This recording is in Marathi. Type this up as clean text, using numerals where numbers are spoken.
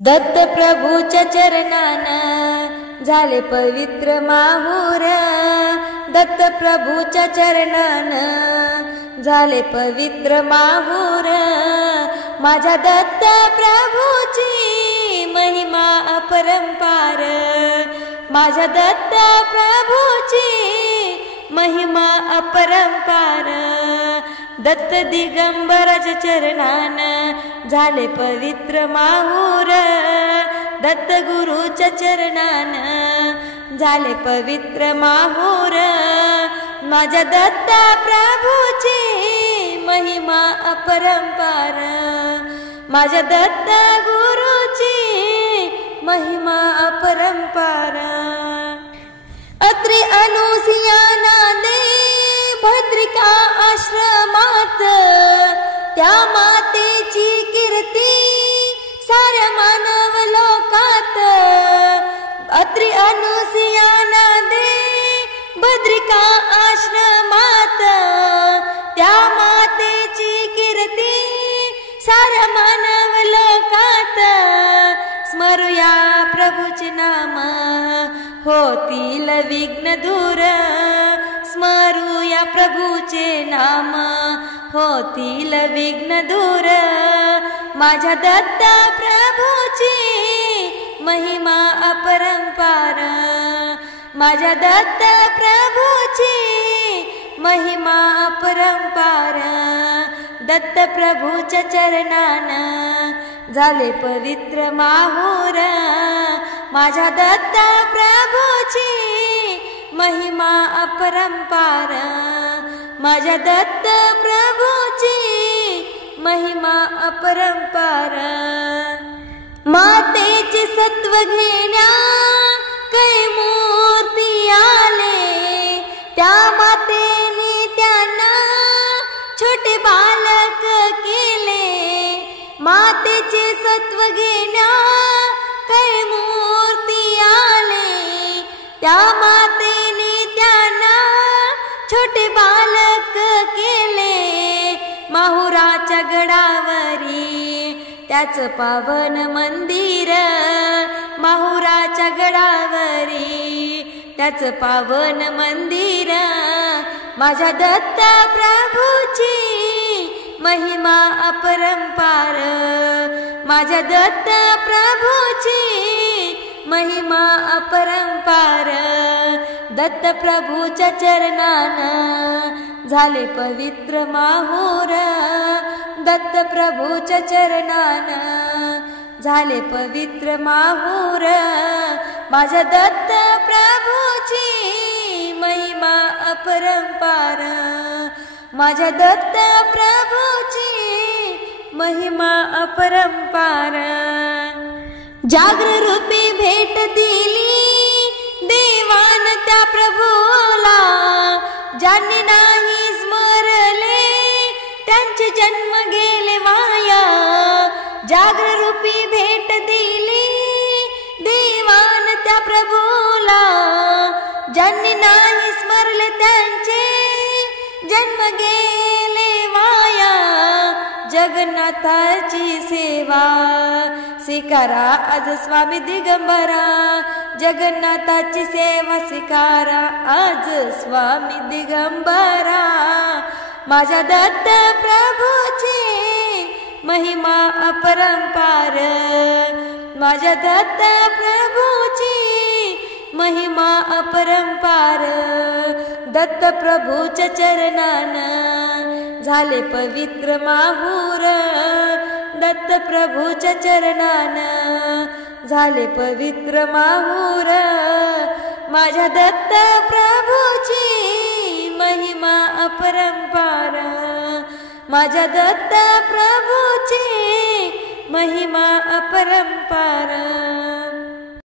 दत्त प्रभूच्या चरणान झाले पवित्र माहूर। दत्त प्रभूच्या चरणान झाले पवित्र माहूर। माझ्या दत्त प्रभूची महिमा अपरंपार। माझ्या दत्त प्रभूची महिमा अपरंपार। दत्त दिगंबराच्या चरणान झाले पवित्र माहूर। दत्त गुरुच्या चरणान झाले पवित्र माहूर। माझ्या दत्त प्रभूची महिमा अपरंपार। माझ्या दत्त गुरुची महिमा अपरंपार। अत्रि अनुसुया नांदे भद्रिका आश्रमात। त्या मातेची कीर्ती साऱ्या मानव लोकात। अत्रि अनुसुया नांदे भद्रिका आश्रमात। त्या मातेची कीर्ती साऱ्या मानव लोकात। स्मरूया प्रभूचे नाम होतील विघ्न दूर। स्मरूया प्रभूचे नाम होतील विघ्न दूर। माझ्या दत्त प्रभूची महिमा अपरंपार। माझ्या दत्त प्रभूची महिमा अपरंपार। दत्त प्रभूच्या चरणान झाले पवित्र माहूर। माझ्या दत्त प्रभूची महिमा अपरंपार। माझ्या दत्त प्रभूची महिमा अपरंपार। मातेचे सत्व घेण्या कै मूर्ती आले। त्या मातेने त्यांना छोटे बालक केले। मातेचे सत्व घेण्या कै मूर्ती आले। त्या मातेने त्यांना छोटे बालक केले। माहुराच्या गडावरी त्याच पावन मंदिर। माहुराच्या गडावरी त्याच पावन मंदिर। माझ्या दत्त प्रभूची महिमा अपरंपार। माझ्या दत्त प्रभूची महिमा अपरंपार। दत्त प्रभूच्या चरणान झाले पवित्र माहूर। दत्त प्रभूच्या चरणान झाले पवित्र माहूर। माझ्या दत्त प्रभूची महिमा अपरंपार। माझ्या दत्त प्रभूची महिमा अपरंपार। जागर रूपी भेट दिली देवान त्या प्रभूला। ज्यांनी नाही स्मरले त्यांचे जन्म गेले वाया। जागर रूपी भेट दिली देवान त्या प्रभूला। ज्यांनी नाही स्मरले त्यांचे जन्म गेले वाया। जगन्नाथाची सेवा स्वीकारा आज स्वामी दिगंबरा। जगन्नाथाची सेवा स्वीकारा आज स्वामी दिगंबरा। माझ्या दत्त प्रभूची महिमा अपरंपार। माझ्या दत्त प्रभूची महिमा अपरंपार। दत्त प्रभूच्या चरणान झाले पवित्र माहूर। दत्त प्रभूच्या चरणान झाले पवित्र माहूर। माझ्या दत्त प्रभूची महिमा अपरंपार। माझ्या दत्त प्रभूची महिमा अपरंपार।